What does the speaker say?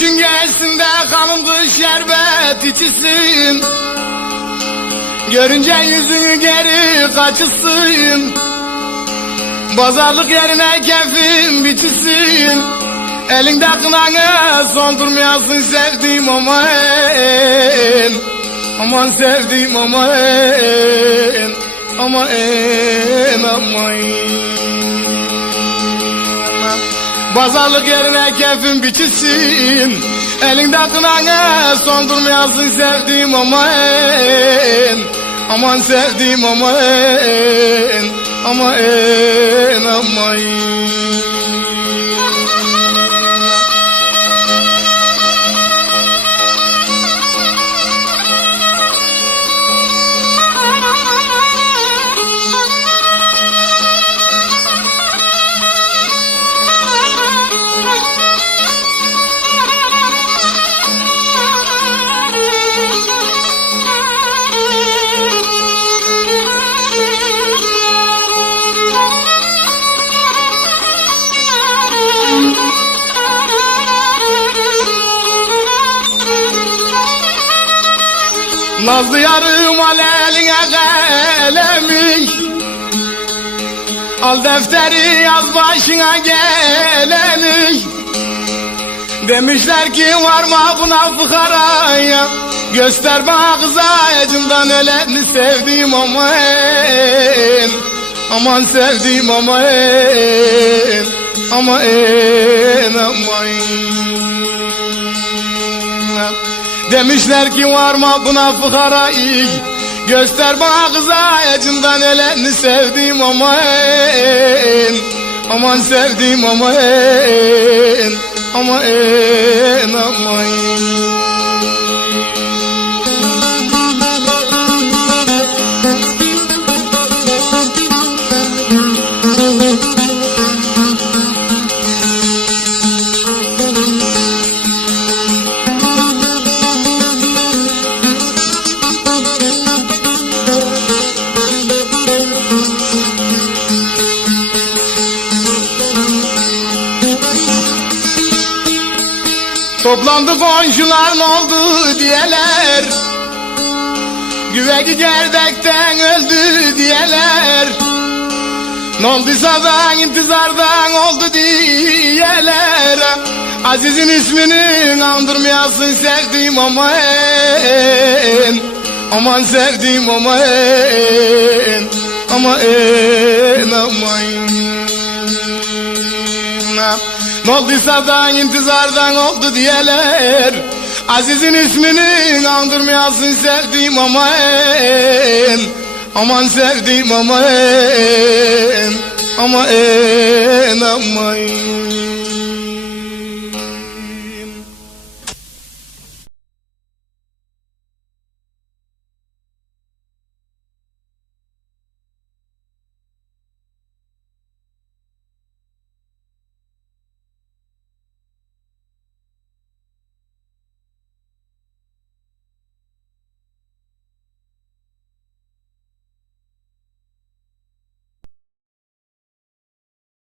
Düğürsün gelsin de kanımdı şerbet içisin Görünce yüzünü geri kaçısın Pazarlık yerine kefin biçisin Elinde kınanı sondurmayasın sevdiğim aman. Aman sevdiğim aman Aman aman Pazarlık yerine kefin biçilsin Elinde kınanı sondurmayasın sevdiğim aman Aman sevdiğim aman Aman aman Nazlı yarım al eline kalemi Al defteri yaz başına geleni Demişler ki varma buna fıkaraya Göster bana kıza acımdan öleni sevdiğim aman Aman sevdiğim aman Aman aman Demişler ki varma buna fıkara iyi Göster bana kıza acından öleni sevdiğim aman. Aman sevdiğim aman Aman aman Toplandı komşular ne oldu diyeler. Güveki gerdekten öldü diyeler. Ne olduysa da intizardan oldu diyeler. Aziz'in ismini andırmayasın sevdiğim aman. Aman sevdiğim aman. Aman aman ne olduysa da intizardan oldu diyeler. Aziz'in ismini andırmayasın sevdiğim aman Aman sevdiğim aman Aman aman